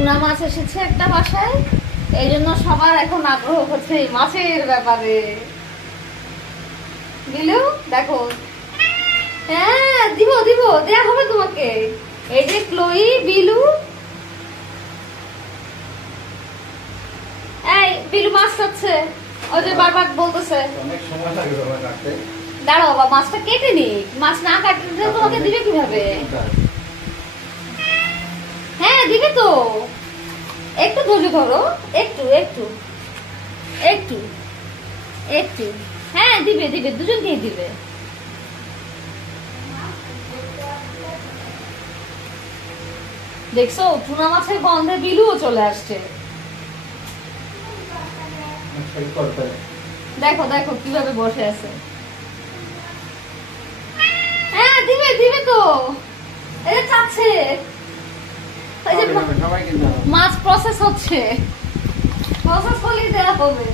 Tuna মাছ এসেছে একটা বাসায়, এই জন্য সবার এখন আগ্রহ হচ্ছে এই মাছের ব্যাপারে। বিলু দেখো, হ্যাঁ দিব দিব, দেয়া হবে তোমাকে। এই যে ক্লোই, বিলু, এই বিলু মাছ খাচ্ছে, ওই যে বারবার বলতেছে। অনেক সময় লাগে বাবা কাটতে। দাঁড়াও বাবা, মাছটা কেটে নি, মাছ না কাটলে তোমাকে দিবে কিভাবে? হ্যাঁ দিবে তো, একটু ধৈর্য ধরো, একটু একটু একটু একটু, হ্যাঁ দিবে দিবে, দুজনকেই দিবে। দেখছো টুনা মাছের গন্ধে বিলুও চলে আসছে। দেখো দেখো কিভাবে বসে আছে। হ্যাঁ দিবে দিবে তো, এই যে চাচ্ছে, এই যে মাছ প্রসেস হচ্ছে, প্রসেস হলেই দেয়া হবে।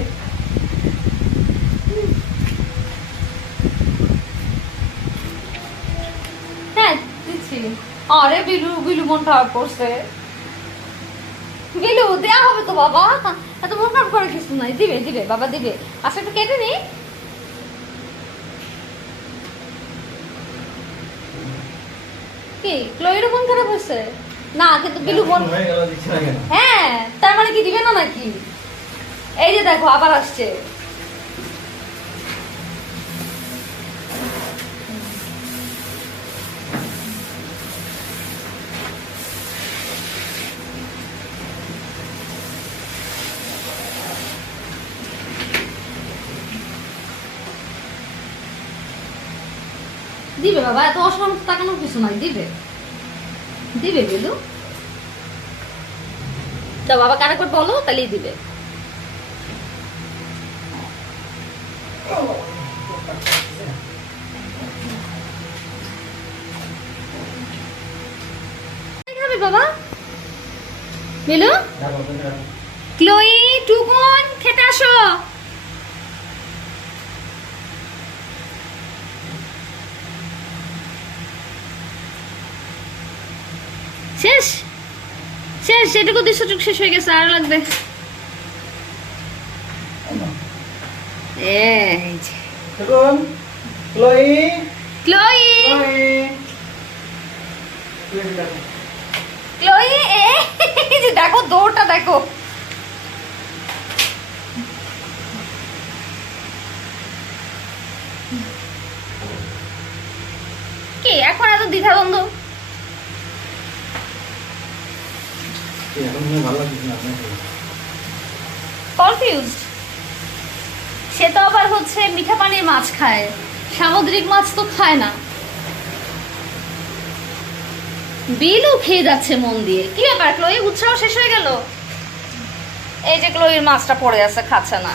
হ্যাঁ দিচ্ছি। আরে বিলু, বিলু মন খারাপ করছে। বিলু দেয়া হবে তো বাবা, এত মন খারাপ করে কিছু নাই, দিবে দিবে বাবা দিবে। আচ্ছা একটু কেটে নি। কি ক্লোয়েরও মন খারাপ হয়েছে? না কিন্তু বিলু মন, হ্যাঁ তার মানে কি দিবে না নাকি? এই যে দেখো আবার আসছে। দিবে বাবা, এত অসম্ভব তাকানোর কিছু নাই, দিবে দিবে বিলু। তো বাবা কারা করে বলো, তাহলেই দিবে। খাবে বাবা বিলু? ক্লোই, টুকুন খেতে আসো। শেষ শেষ, সেটুকু দৃশ্যটুক শেষ হয়ে গেছে, আর লাগবে। ক্লোই ক্লোই, এই যে দেখো দৌড়টা দেখো। কি এখন এত দ্বিধাদ্বন্দ্ব? কনফিউজড। সে তো আবার হচ্ছে মিঠা পানির মাছ খায়, সামুদ্রিক মাছ তো খায় না। বিলু খেয়ে যাচ্ছে মন দিয়ে। কি ব্যাপার ক্লোই, উৎসাহ শেষ হয়ে গেল? এই যে ক্লোইর মাছটা পড়ে আছে, খাচ্ছে না।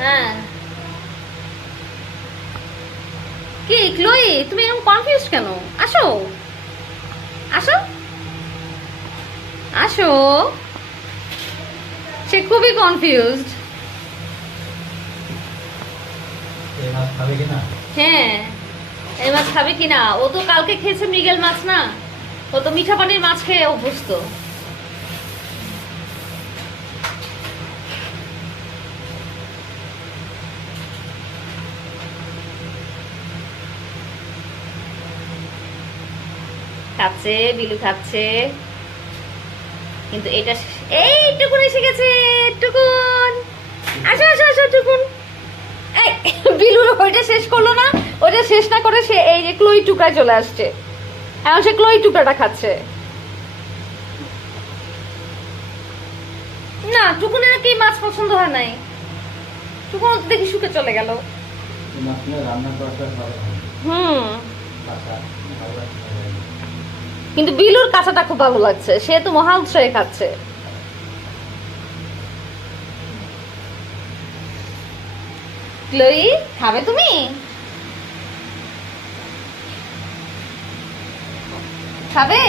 হ্যাঁ কি ক্লোই, তুমি এরকম কনফিউজ কেন? আসো আসো আসো, সে খুবই কনফিউজড। হ্যাঁ এই মাছ খাবে কিনা, ও তো কালকে খেয়েছে মৃগেল মাছ, না ও তো মিঠা পানির মাছ খেয়ে অভ্যস্ত। খাচ্ছে বিলু খাচ্ছে, কিন্তু এটা এইটুকুন এসে গেছে। টুকুন আসো আসো আসো টুকুন। এই বিলুর ওইটা শেষ করলো না, ওইটা শেষ না করে সে এই যে ক্লোই টুকরায় চলে আসছে, এখন সে ক্লোই টুকরাটা খাচ্ছে। না টুকুনের কি মাছ পছন্দ হয় নাই, টুকুন তো দেখি শুকে চলে গেল। হুম কিন্তু বিলুর কাঁচাটা খুব ভালো লাগছে, সে তো মহা উৎসাহে খাচ্ছে। ক্লোই খাবে তুমি? খাবে?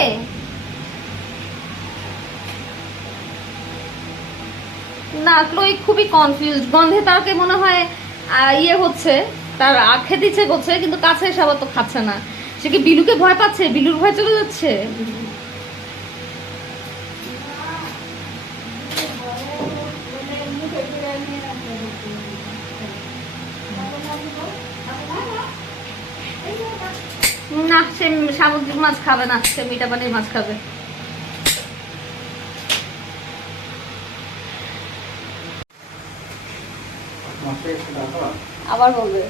না ক্লোই খুবই কনফিউজ, গন্ধে তাকে মনে হয় ইয়ে হচ্ছে, তার খেতে ইচ্ছে করছে, কিন্তু কাছে এসে আবার তো খাচ্ছে না। সে কি বিলুকে ভয় পাচ্ছে, বিলুর ভয় চলে যাচ্ছে? না, সে সামুদ্রিক মাছ খাবে না, সে মিঠা পানির মাছ খাবে। মাসে একটু দেখো। আবার বলবে,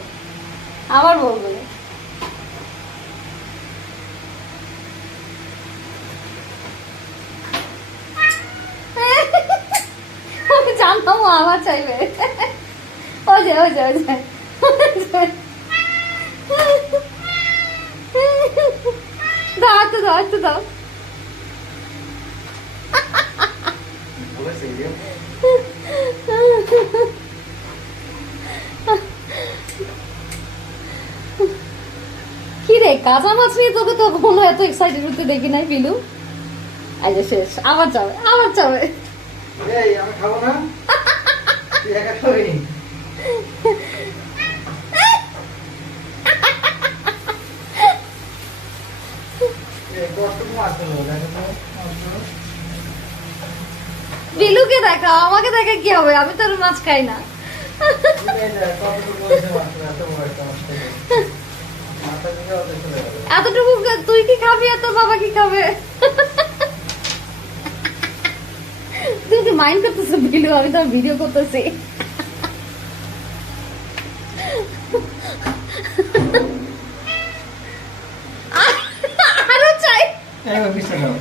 আবার বলবে। আমি জানতাম ও আবার চাইবে। ওই যে ওই যে ওই যে দাও, একটু দাও, একটু দাও। বলেছে যে, কি রে, কাঁচা মাছ নিয়ে তোকে তো কোনো এত এক্সাইটেড হতে দেখি নাই বিলু। আজ শেষ, আবার যাবে, আবার যাবে। এই আমি খাবো না, তুই একা খাবি। এই কতটুকু মাছ হলো দেখো তো, মাছগুলো। বিলুকে দেখা, আমাকে দেখা কি হবে, আমি তো আর মাছ খাই না। এই যে কতটুকু হয়েছে মাছ, এত বড় একটা মাছ খেলো। মাথা থেকে অত চলে গেল। এতটুকু তুই কি খাবি আর তোর বাবা কি খাবে? তুমি কি মাইন্ড করতেছো বিলু, আমি তো ভিডিও করতেছি। আরো চাই। এবার পিছনে যাও।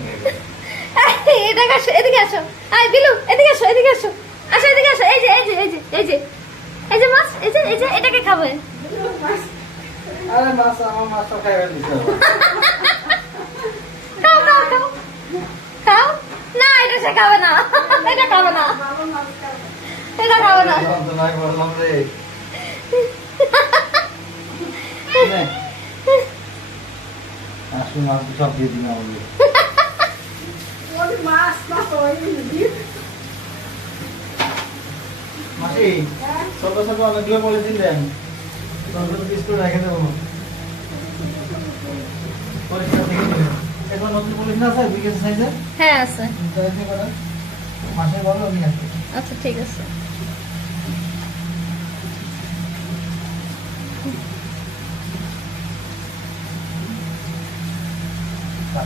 এদিকে আসো, এদিকে আসো। আয় বিলু, এদিকে আসো, এদিকে আসো। আসো এদিকে আসো। এই যে এই যে এই যে এই যে এই যে মাছ, এই যে এই যে এটাকে খাবে। আরে মাছ, আমার মাছটা খাইবার দিতে হবে। খাও খাও খাও খাও। না, এটা সে খাবে না, এটা খাবে না, এটা খাবে না। যন্ত্রণায় বললাম রে। নে। আসুন মাছ সব দিয়ে দিন আমাদের। মাসি, ছোট ছোট অনেকগুলো পলিথিন দেন, ছোট ছোট বিস্কুট রেখে দেবো। পরিষ্কার থেকে দিন। এবার নতুন পলিথিন আছে 2 কেজি সাইজের? হ্যাঁ আছে। মাসে বলো আমি আসি। আচ্ছা ঠিক আছে।